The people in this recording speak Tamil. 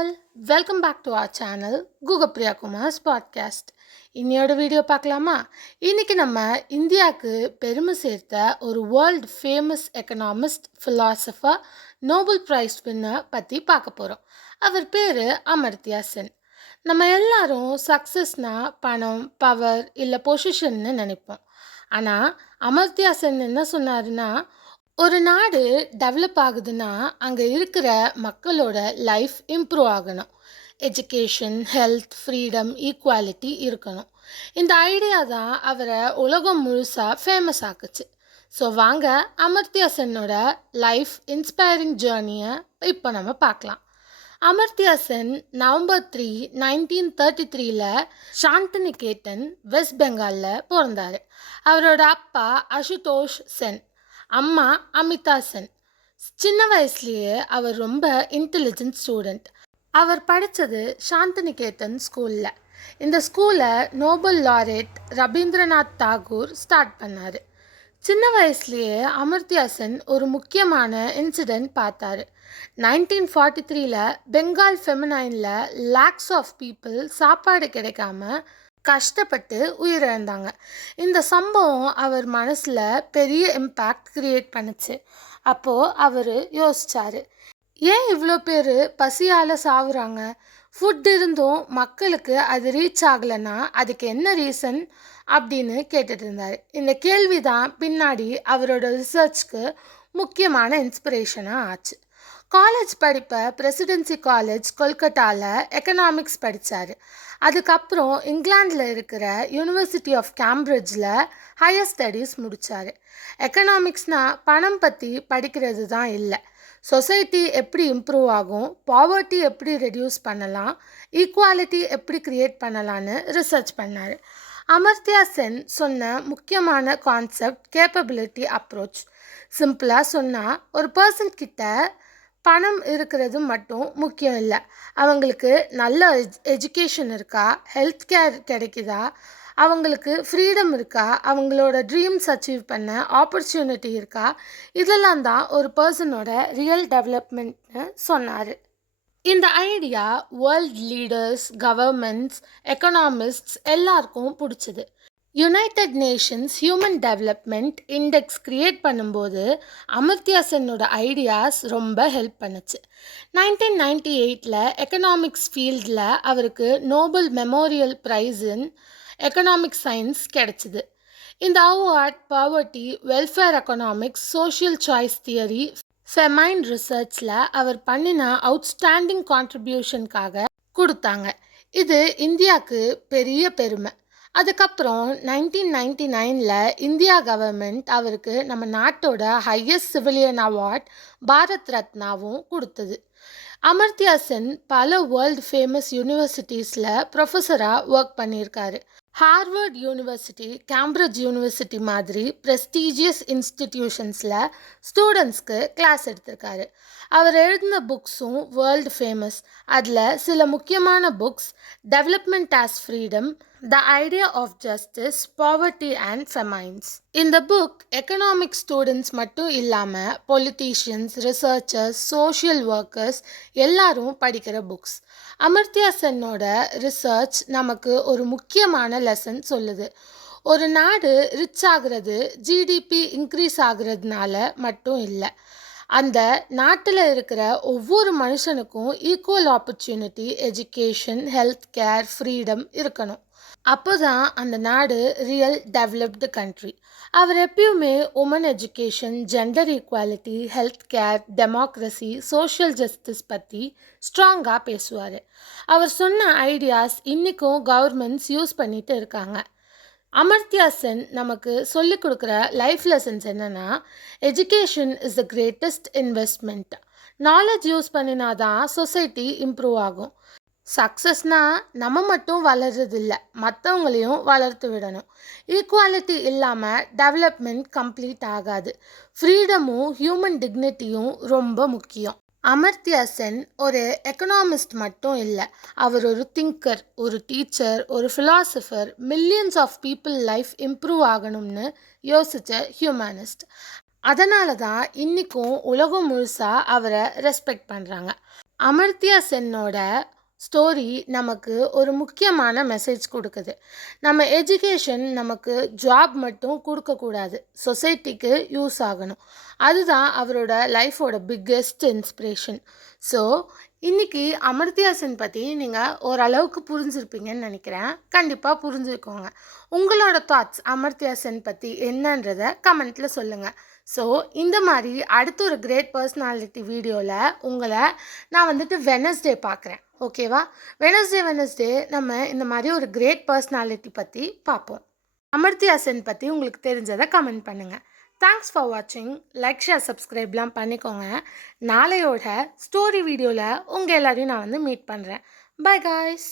all, welcome back to our channel Google Priya Kumar's podcast. இன்னையோட வீடியோ பார்க்கலாமா? இன்னைக்கு நம்ம இந்தியாவுக்கு பெருமை சேர்த்த ஒரு world famous economist, philosopher, Nobel prize winner பற்றி பார்க்க போகிறோம். அவர் பேர் அமர்த்தியா சென். நம்ம எல்லாரும் சக்ஸஸ்னா பணம், பவர் இல்லை பொசிஷன்னு நினைப்போம். ஆனால் அமர்த்தியா சென் என்ன சொன்னாருன்னா, ஒரு நாடு டெவலப் ஆகுதுன்னா அங்கே இருக்கிற மக்களோட லைஃப் இம்ப்ரூவ் ஆகணும். எஜுகேஷன், ஹெல்த், ஃப்ரீடம், ஈக்குவாலிட்டி இருக்கணும். இந்த ஐடியா தான் அவரை உலகம் முழுசாக ஃபேமஸ் ஆக்குச்சு. ஸோ வாங்க அமர்த்தியா சென்னோட லைஃப் இன்ஸ்பைரிங் ஜேர்னியை இப்போ நம்ம பார்க்கலாம். அமர்த்தியா சென் நவம்பர் 3, 1933 சாந்திநிகேதன், வெஸ்ட் பெங்காலில் பிறந்தார். அவரோட அப்பா அசுதோஷ் சென், அம்மா அமிதா சென். சின்ன வயசுலேயே அவர் ரொம்ப இன்டெலிஜென்ட் ஸ்டூடெண்ட். அவர் படித்தது சாந்திநிகேதன் ஸ்கூலில். இந்த ஸ்கூலை Nobel laureate Rabindranath Tagore start பண்ணார். சின்ன வயசுலேயே அமர்த்தியா சென் ஒரு முக்கியமான இன்சிடெண்ட் பார்த்தாரு. 1943 பெங்கால் ஃபெமினைனில் லேக்ஸ் ஆஃப் பீப்புள் சாப்பாடு கிடைக்காம கஷ்டப்பட்டு உயிரிழந்தாங்க. இந்த சம்பவம் அவர் மனசில் பெரிய இம்பேக்ட் கிரியேட் பண்ணுச்சு. அப்போது அவர் யோசித்தார், ஏன் இவ்வளோ பேர் பசியால் சாவுறாங்க? ஃபுட் இருந்தும் மக்களுக்கு அது ரீச் ஆகலைன்னா அதுக்கு என்ன ரீசன் அப்படின்னு கேட்டுட்டு இருந்தார். இந்த கேள்வி தான் பின்னாடி அவரோட ரிசர்ச்க்கு முக்கியமான இன்ஸ்பிரேஷனாக ஆச்சு. காலேஜ் படிப்பை பிரசிடென்சி காலேஜ் கொல்கட்டாவில் எக்கனாமிக்ஸ் படித்தார். அதுக்கப்புறம் இங்கிலாந்தில் இருக்கிற யூனிவர்சிட்டி ஆஃப் கேம்பிரிட்ஜில் ஹையர் ஸ்டடீஸ் முடித்தார். எக்கனாமிக்ஸ்னால் பணம் பற்றி படிக்கிறது தான் இல்லை, சொசைட்டி எப்படி இம்ப்ரூவ் ஆகும், பாவர்ட்டி எப்படி ரெடியூஸ் பண்ணலாம், ஈக்குவாலிட்டி எப்படி க்ரியேட் பண்ணலான்னு ரிசர்ச் பண்ணார். அமர்த்தியா சென் சொன்ன முக்கியமான கான்செப்ட் கேப்பபிலிட்டி அப்ரோச். சிம்பிளாக சொன்னால், ஒரு பர்சன் கிட்ட பணம் இருக்கிறது மட்டும் முக்கியம் இல்லை, அவங்களுக்கு நல்ல எஜுகேஷன் இருக்கா, ஹெல்த் கேர் கிடைக்குதா, அவங்களுக்கு ஃப்ரீடம் இருக்கா, அவங்களோட ட்ரீம்ஸ் அச்சீவ் பண்ண ஆப்பர்ச்சுனிட்டி இருக்கா, இதெல்லாம் தான் ஒரு பர்சனோட ரியல் டெவலப்மெண்ட்னு சொன்னார். இந்த idea world leaders, governments, economists எல்லாருக்கும் பிடிச்சிது. United Nations human development index create பண்ணும்போது அமர்த்தியா சென்னோட ஐடியாஸ் ரொம்ப ஹெல்ப் பண்ணுச்சு. 1998 எக்கனாமிக்ஸ் ஃபீல்டில் அவருக்கு Nobel memorial prize in economic science கிடைச்சிது. இந்த award poverty, welfare economics, social choice theory, famine ரிசர்ச்சில் அவர் பண்ணின அவுட்ஸ்டாண்டிங் கான்ட்ரிபியூஷனுக்காக கொடுத்தாங்க. இது இந்தியாவுக்கு பெரிய பெருமை. அதுக்கப்புறம் 1999 இந்தியா கவர்மெண்ட் அவருக்கு நம்ம நாட்டோட ஹையஸ்ட் சிவிலியன் அவார்ட் பாரத் ரத்னாவும் கொடுத்தது. அமர்த்தியா சென் பல வேர்ல்டு ஃபேமஸ் யூனிவர்சிட்டிஸில் ப்ரொஃபஸராக ஒர்க் பண்ணியிருக்காரு. ஹார்வர்ட் யூனிவர்சிட்டி, கேம்பிரிட்ஜ் யூனிவர்சிட்டி மாதிரி ப்ரெஸ்டீஜியஸ் இன்ஸ்டிடியூஷன்ஸில் ஸ்டூடெண்ட்ஸ்க்கு கிளாஸ் எடுத்திருக்காரு. அவர் எழுதின புக்ஸும் வேர்ல்டு ஃபேமஸ். அதில் சில முக்கியமான books development as freedom, the idea of justice, poverty and famines. இந்த புக் எக்கனாமிக் ஸ்டூடெண்ட்ஸ் மட்டும் இல்லாமல் பொலிட்டீஷியன்ஸ், ரிசர்ச்சர்ஸ், சோஷியல் ஒர்க்கர்ஸ் எல்லாரும் படிக்கிற புக்ஸ். அமர்த்தியா சென்னோட ரிசர்ச் நமக்கு ஒரு முக்கியமான லெசன் சொல்லுது. ஒரு நாடு ரிச் ஆகிறது ஜிடிபி இன்க்ரீஸ் ஆகுறதுனால மட்டும் இல்லை, அந்த நாட்டில் இருக்கிற ஒவ்வொரு மனுஷனுக்கும் equal opportunity, education, health care, freedom இருக்கணும். அப்போ தான் அந்த நாடு ரியல் டெவலப்டு கண்ட்ரி. அவர் எப்பயுமே woman education, gender equality, health care, democracy, social justice பற்றி ஸ்ட்ராங்காக பேசுவார். அவர் சொன்ன ஐடியாஸ் இன்றைக்கும் கவர்மெண்ட்ஸ் யூஸ் பண்ணிட்டு இருக்காங்க. அமர்த்தியா சென் நமக்கு சொல்லிக் கொடுக்குற லைஃப் லெசன்ஸ் என்னென்னா, education is the greatest investment. Knowledge use பண்ணினா தான் சொசைட்டி இம்ப்ரூவ் ஆகும். சக்ஸஸ்னால் நம்ம மட்டும் வளர்றதில்ல, மற்றவங்களையும் வளர்த்து விடணும். ஈக்குவாலிட்டி இல்லாமல் டெவலப்மெண்ட் கம்ப்ளீட் ஆகாது. ஃப்ரீடமும் ஹியூமன் டிக்னிட்டியும் ரொம்ப முக்கியம். அமர்த்தியா சென் ஒரு எக்கனாமிஸ்ட் மட்டும் இல்லை, அவர் ஒரு திங்கர், ஒரு டீச்சர், ஒரு philosopher, millions of people life improve ஆகணும்னு யோசித்த ஹியூமனிஸ்ட். அதனால தான் இன்றைக்கும் உலகம் முழுசாக அவரை ரெஸ்பெக்ட் பண்ணுறாங்க. அமர்த்தியா சென்னோட ஸ்டோரி நமக்கு ஒரு முக்கியமான மெசேஜ் கொடுக்குது. நம்ம எஜுகேஷன் நமக்கு ஜாப் மட்டும் கொடுக்கக்கூடாது, சொசைட்டிக்கு யூஸ் ஆகணும். அதுதான் அவரோட லைஃபோட பிக்கெஸ்ட் இன்ஸ்பிரேஷன். ஸோ இன்றைக்கி அமர்த்தியா சென் பற்றி நீங்கள் ஓரளவுக்கு புரிஞ்சிருப்பீங்கன்னு நினைக்கிறேன். கண்டிப்பாக புரிஞ்சுக்கோங்க. உங்களோட தாட்ஸ் அமர்த்தியா சென் பற்றி என்னன்றதை கமெண்ட்டில் சொல்லுங்கள். ஸோ இந்த மாதிரி அடுத்த ஒரு கிரேட் பர்சனாலிட்டி வீடியோவில் உங்களை நான் வெனஸ்டே பார்க்குறேன். ஓகேவா? வெனஸ்டே நம்ம இந்த மாதிரி ஒரு கிரேட் பர்சனாலிட்டி பற்றி பார்ப்போம். அமர்த்தியா சென் பற்றி உங்களுக்கு தெரிஞ்சதை கமெண்ட் பண்ணுங்கள். தேங்க்ஸ் ஃபார் வாட்சிங். லைக், ஷேர், சப்ஸ்கிரைப்லாம் பண்ணிக்கோங்க. நாளையோட ஸ்டோரி வீடியோவில் உங்கள் எல்லோரையும் நான் மீட் பண்ணுறேன். By guys.